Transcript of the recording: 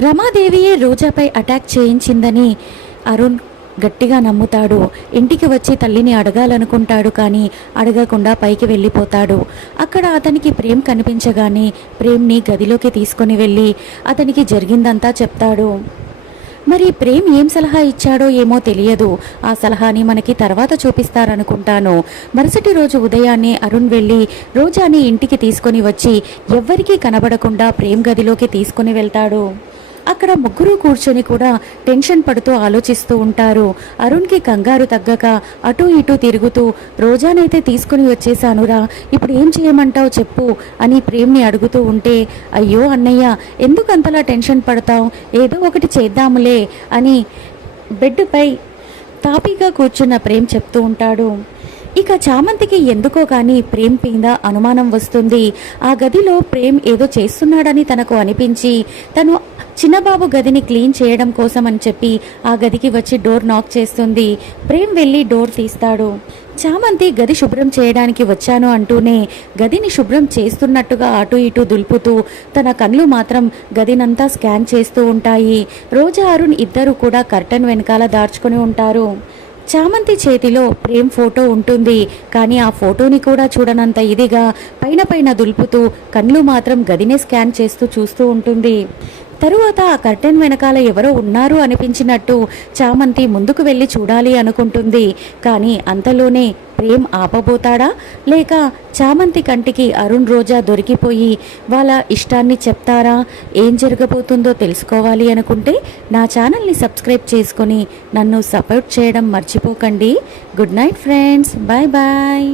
రమాదేవియే రోజాపై attack చేయించిందని Arun గట్టిగా నమ్ముతాడు. ఇంటికి వచ్చి తల్లిని అడగాలనుకుంటాడు కానీ అడగకుండా పైకి వెళ్ళిపోతాడు. అక్కడ అతనికి ప్రేమ్ కనిపించగానే ప్రేమ్ని గదిలోకి తీసుకొని వెళ్ళి అతనికి జరిగిందంతా చెప్తాడు. మరి ప్రేమ్ ఏం సలహా ఇచ్చాడో ఏమో తెలియదు. ఆ సలహాని మనకి తర్వాత చూపిస్తారనుకుంటాను. మరుసటి రోజు ఉదయాన్నే అరుణ్ వెళ్ళి రోజాని ఇంటికి తీసుకొని వచ్చి ఎవ్వరికీ కనబడకుండా ప్రేమ్ గదిలోకి తీసుకొని వెళ్తాడు. అక్కడ ముగ్గురు కూర్చొని కూడా టెన్షన్ పడుతూ ఆలోచిస్తూ ఉంటారు. అరుణ్కి కంగారు తగ్గక అటు ఇటు తిరుగుతూ రోజానైతే తీసుకుని వచ్చేసానురా ఇప్పుడు ఏం చేయమంటావు చెప్పు అని ప్రేమ్ని అడుగుతూ ఉంటే అయ్యో అన్నయ్య ఎందుకు అంతలా టెన్షన్ పడతావు? ఏదో ఒకటి చేద్దాములే అని బెడ్పై తాపీగా కూర్చున్న ప్రేమ్ చెప్తూ ఉంటాడు. ఇక చామంతికి ఎందుకో కానీ ప్రేమ్ మీద అనుమానం వస్తుంది. ఆ గదిలో ప్రేమ్ ఏదో చేస్తున్నాడని తనకు అనిపించి తను చిన్నబాబు గదిని క్లీన్ చేయడం కోసం అని చెప్పి ఆ గదికి వచ్చి డోర్ నాక్ చేస్తుంది. ప్రేమ్ వెళ్ళి డోర్ తీస్తాడు. చామంతి గది శుభ్రం చేయడానికి వచ్చాను అంటూనే గదిని శుభ్రం చేస్తున్నట్టుగా అటు ఇటు దులుపుతూ తన కళ్ళు మాత్రం గదినంతా స్కాన్ చేస్తూ ఉంటాయి. రోజా అరుణ్ ఇద్దరు కూడా కర్టన్ వెనకాల దాచుకొని ఉంటారు. చామంతి చేతిలో ప్రేమ్ ఫోటో ఉంటుంది. కానీ ఆ ఫోటోని కూడా చూడనంత ఇదిగా పైన పైన దులుపుతూ కళ్ళు మాత్రం గదినే స్కాన్ చేస్తూ చూస్తూ ఉంటుంది. తరువాత ఆ కర్టెన్ వెనకాల ఎవరో ఉన్నారు అనిపించినట్టు చామంతి ముందుకు వెళ్ళి చూడాలి అనుకుంటుంది. కానీ అంతలోనే ప్రేమ్ ఆపబోతాడా? లేక చామంతి కంటికి అరుణ్ రోజా దొరికిపోయి వాళ్ళ ఇష్టాన్ని చెప్తారా? ఏం జరగబోతుందో తెలుసుకోవాలి అనుకుంటే నా ఛానల్ని సబ్స్క్రైబ్ చేసుకొని నన్ను సపోర్ట్ చేయడం మర్చిపోకండి. Good night friends. Bye bye.